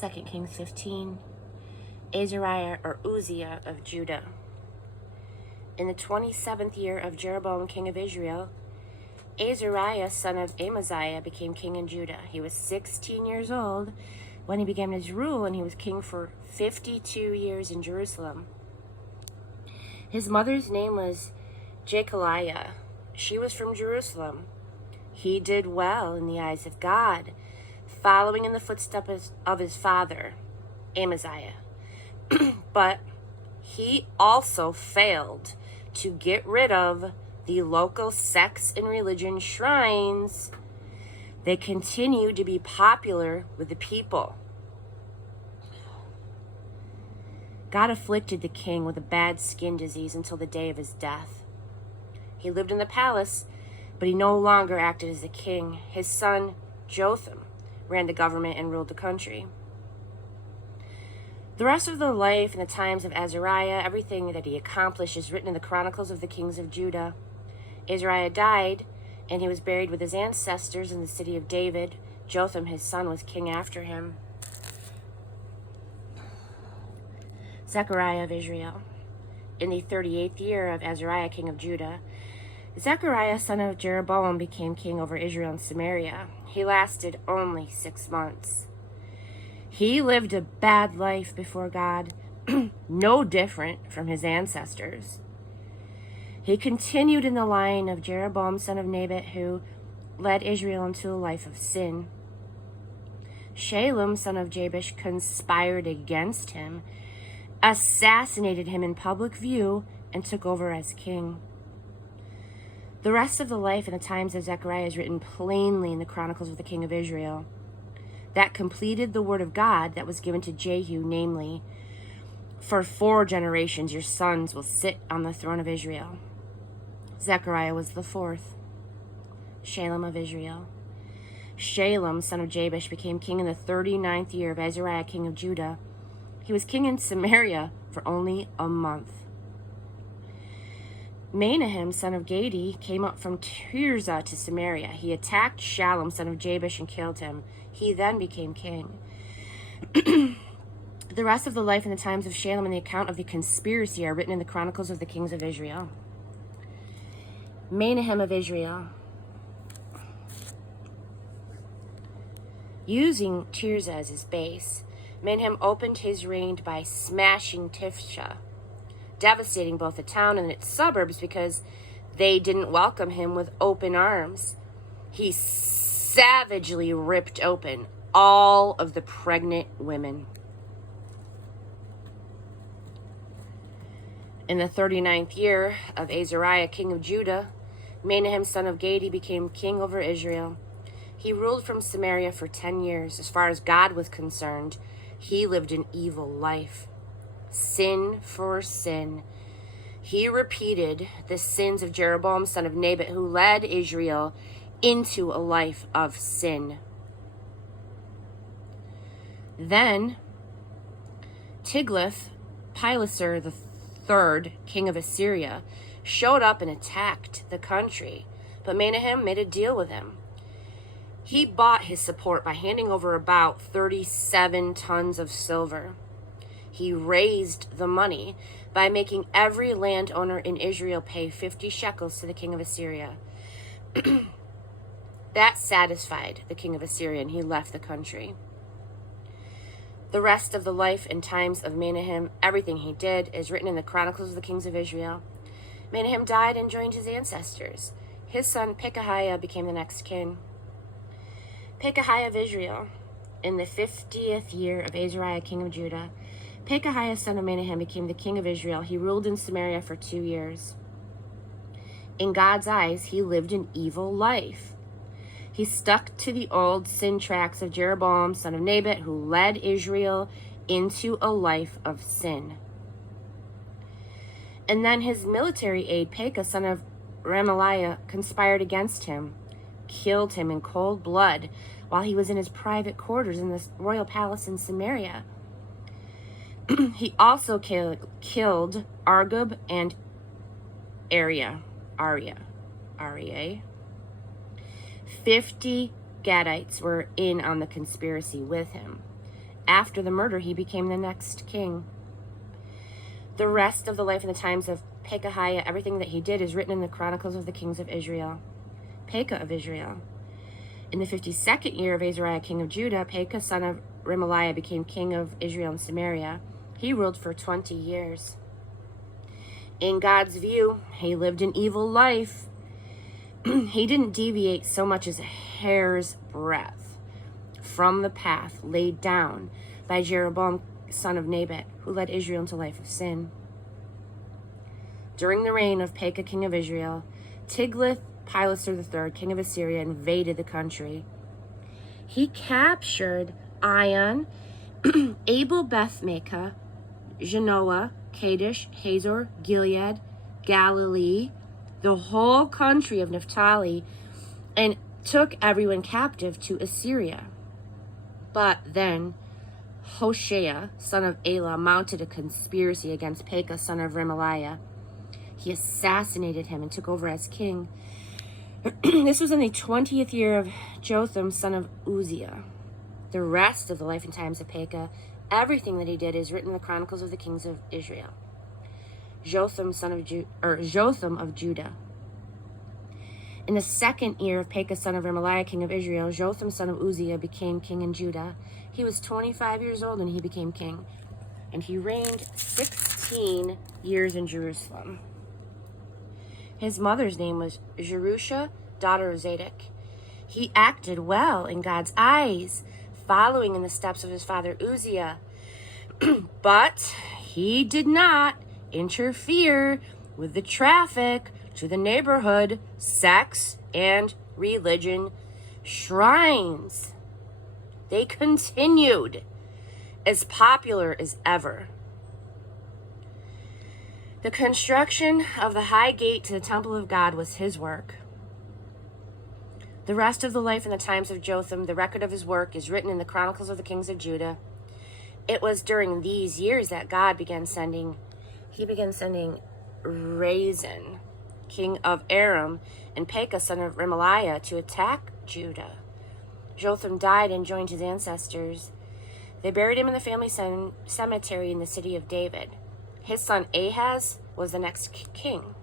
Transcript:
2 Kings 15. Azariah or Uzziah of Judah. In the 27th year of Jeroboam king of Israel, Azariah son of Amaziah became king in Judah. He was 16 years old when he began his rule, and he was king for 52 years in Jerusalem. His mother's name was Jechaliah. She was from Jerusalem. He did well in the eyes of God, following in the footsteps of his father, Amaziah. But he also failed to get rid of the local sex and religion shrines. They continued to be popular with the people. God afflicted the king with a bad skin disease until the day of his death. He lived in the palace, but he no longer acted as a king. His son, Jotham, ran the government and ruled the country. The rest of the life and the times of Azariah, everything that he accomplished, is written in the Chronicles of the Kings of Judah. Azariah died, and he was buried with his ancestors in the city of David. Jotham, his son, was king after him. Zechariah of Israel. In the 38th year of Azariah, king of Judah, Zechariah, son of Jeroboam, became king over Israel and Samaria. He lasted only 6 months. He lived a bad life before God, no different from his ancestors. He continued in the line of Jeroboam, son of Nebat, who led Israel into a life of sin. Shalem, son of Jabesh, conspired against him, assassinated him in public view, and took over as king. The rest of the life and the times of Zechariah is written plainly in the Chronicles of the King of Israel. That completed the word of God that was given to Jehu, namely, for 4 generations your sons will sit on the throne of Israel. Zechariah was the 4th. Shalem of Israel. Shalem, son of Jabesh, became king in the 39th year of Azariah, king of Judah. He was king in Samaria for only a month. Menahem, son of Gadi, came up from Tirzah to Samaria. He attacked Shallum, son of Jabesh, and killed him. He then became king. The rest of the life and the times of Shalem and the account of the conspiracy are written in the Chronicles of the Kings of Israel. Menahem of Israel. Using Tirzah as his base, Menahem opened his reign by smashing Tifsha, devastating both the town and its suburbs because they didn't welcome him with open arms. He savagely ripped open all of the pregnant women. In the 39th year of Azariah, king of Judah, Menahem, son of Gadi, became king over Israel. He ruled from Samaria for 10 years. As far as God was concerned, he lived an evil life. Sin for sin. He repeated the sins of Jeroboam, son of Nebat, who led Israel into a life of sin. Then Tiglath-Pileser III, king of Assyria, showed up and attacked the country, but Menahem made a deal with him. He bought his support by handing over about 37 tons of silver. He raised the money by making every landowner in Israel pay 50 shekels to the king of Assyria. That satisfied the king of Assyria, and he left the country. The rest of the life and times of Menahem, everything he did, is written in the Chronicles of the Kings of Israel. Menahem died and joined his ancestors. His son Pekahiah became the next king. Pekahiah of Israel. In the 50th year of Azariah, king of Judah, Pekahiah, son of Menahem, became the king of Israel. He ruled in Samaria for 2 years. In God's eyes, he lived an evil life. He stuck to the old sin tracks of Jeroboam, son of Nebat, who led Israel into a life of sin. And then his military aide, Pekah, son of Remaliah, conspired against him, killed him in cold blood while he was in his private quarters in the royal palace in Samaria. He also killed Argob and Arya. 50 Gadites were in on the conspiracy with him. after the murder, he became the next king. The rest of the life and the times of Pekahiah, everything that he did, is written in the Chronicles of the Kings of Israel. Pekah of Israel. In the 52nd year of Azariah, king of Judah, Pekah, son of Remaliah, became king of Israel and Samaria. He ruled for 20 years. In God's view, he lived an evil life. He didn't deviate so much as a hair's breadth from the path laid down by Jeroboam, son of Nebat, who led Israel into a life of sin. During the reign of Pekah, king of Israel, Tiglath-Pileser III, king of Assyria, invaded the country. He captured Ion, Abel-Beth-Maachah, Genoa, Kadesh, Hazor, Gilead, Galilee, the whole country of Naphtali, and took everyone captive to Assyria. But then Hoshea, son of Elah, mounted a conspiracy against Pekah, son of Remaliah. He assassinated him and took over as king. This was in the 20th year of Jotham, son of Uzziah. The rest of the life and times of Pekah, everything that he did, is written in the Chronicles of the Kings of Israel. Jotham of Judah. In the 2nd year of Pekah, son of Remaliah, king of Israel, Jotham, son of Uzziah, became king in Judah. He was 25 years old when he became king, and he reigned 16 years in Jerusalem. His mother's name was Jerusha, daughter of Zadok. He acted well in God's eyes, following in the steps of his father Uzziah. But he did not interfere with the traffic to the neighborhood, sex, and religion shrines. They continued as popular as ever. The construction of the high gate to the temple of God was his work. The rest of the life and the times of Jotham, the record of his work, is written in the Chronicles of the Kings of Judah. It was during these years that God began sending Rezin, king of Aram, and Pekah, son of Remaliah, to attack Judah. Jotham died and joined his ancestors. They buried him in the family cemetery in the city of David. His son Ahaz was the next king.